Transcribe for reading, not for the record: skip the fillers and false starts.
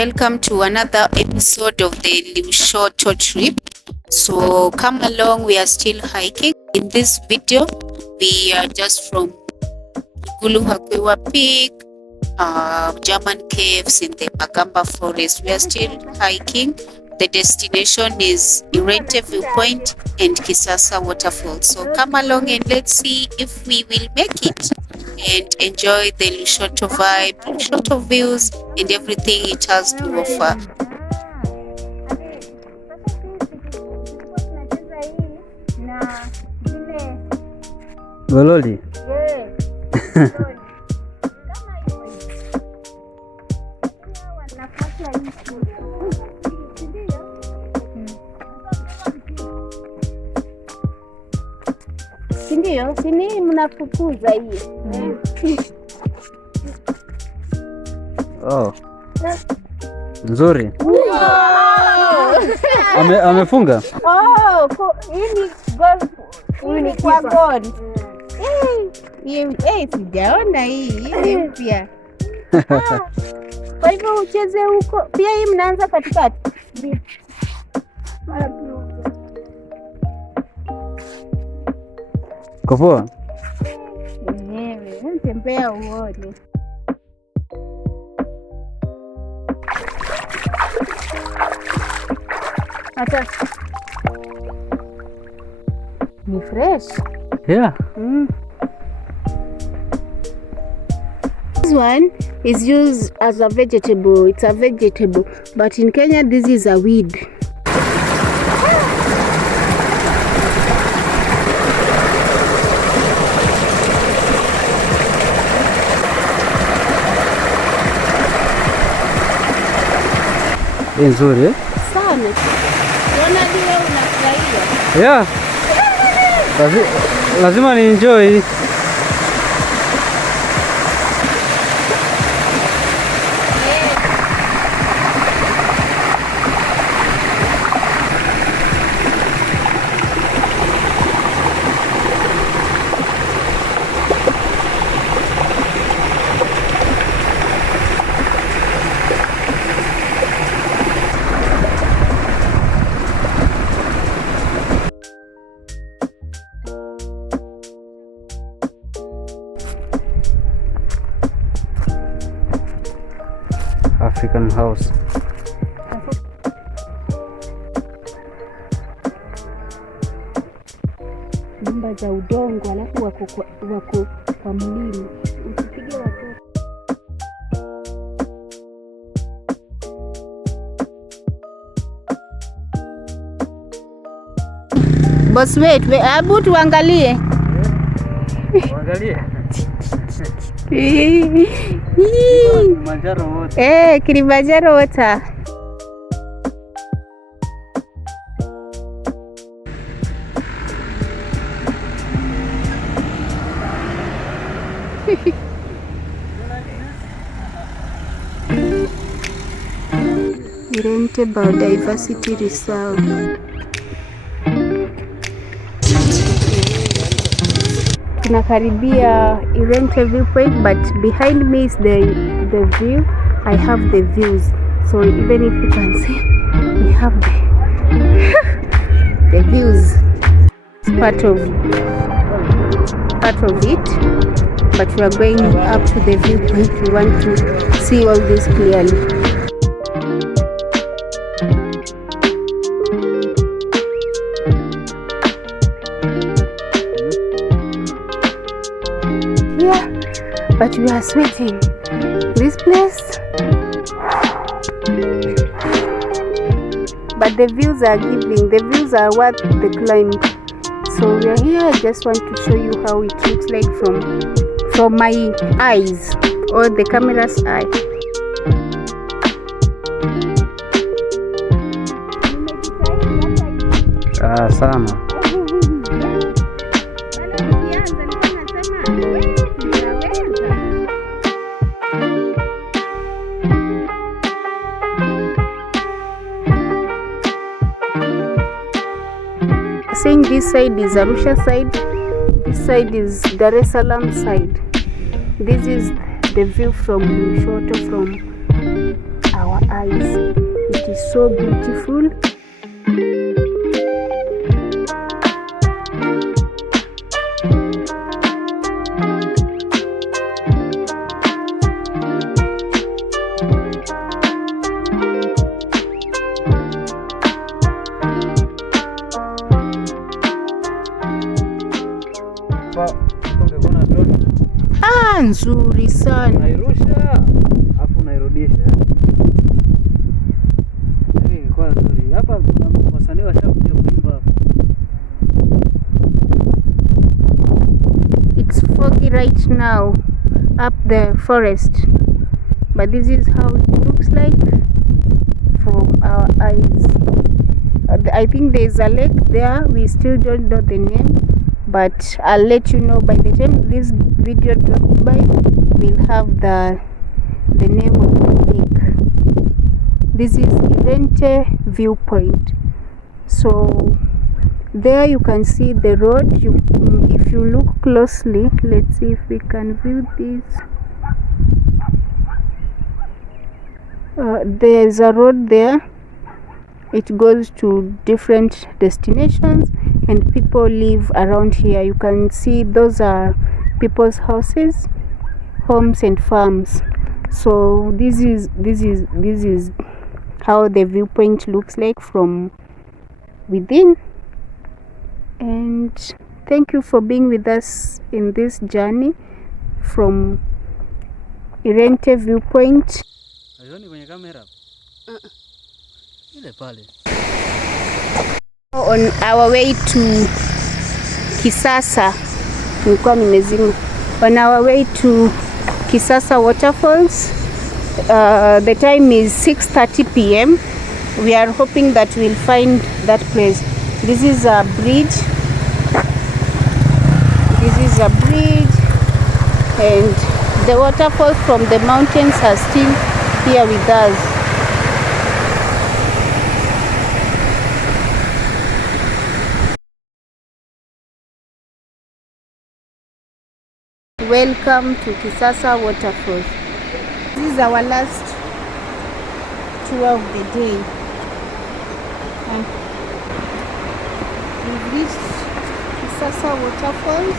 welcome to another episode of the Lushoto trip. So come along, we are still hiking. In this video, we are just from Kigulu Hakwewa Peak, German caves in the Magamba forest. We are still hiking. The destination is Irente Viewpoint and Kisasa waterfalls. So come along and let's see if we will make it and enjoy the Lushoto vibe, Lushoto views and everything it has to offer. Gololi. Sindio, sini mnafukuza hii. Oh. Nzuri. Amefunga? Oh, hii ni golf. Hii ni kwa gold. Sijaona hii ni mpya. Kwa hivyo ucheze huko. Pia hii mnaanza katikati. Kopoa? Mwenyewe, tembea uone. Hata ni fresh. Yeah. This one is used as a vegetable. It's a vegetable, but in Kenya this is a weed. Nzuri eh? Sana. Unaona ndio unafurahia. Yeah. Lazima ni enjoy. African house. Nyumba za udongo alafu wako kwa mlima. Usipige watoto. Boss, wait, abu tuangalie. Angalia. Kilimanjaro water. Irente Biodiversity Reserve. Tunakaribia Irente Viewpoint, but behind me is the view. I have the views, so even if you can see, we have the views. It's part of it, but we are going up to the viewpoint. We want to see all this clearly. But we are sweating. This place, but the views are giving. The views are worth the climb. So we are here. I just want to show you how it looks like from my eyes, or the camera's eye. Sana. Saying this side is Arusha side, this side is Dar es Salaam side. This is the view from Lushoto, from our our eyes. It is so beautiful. Nzuri sana. Nairusha afu nairudisha. Hii ilikuwa nzuri. Hapa kuna wasanii washakuja kuimba hapa. It's foggy right now up the forest, but this is how it looks like from our eyes. I think there's a lake there. We still don't know the name, but I'll let you know by the time this video drops by. We'll have the name of the lake. This is Irente Viewpoint. So there you can see the road. If you look closely, let's see if we can view this. There's a road there. It goes to different destinations, and people live around here. You can see those are people's houses, homes and farms. So this is how the viewpoint looks like from within. And thank you for being with us in this journey from Irente Viewpoint. Kwenye kamera. Ile pale. On our way to Kisasa. On our way to Kisasa waterfalls. The time is 6:30 p.m. We are hoping that we'll find that place. This is a bridge. And the waterfalls from the mountains are still here with us. Welcome to Kisasa waterfalls. This is our last tour of the day. We've reached Kisasa waterfalls.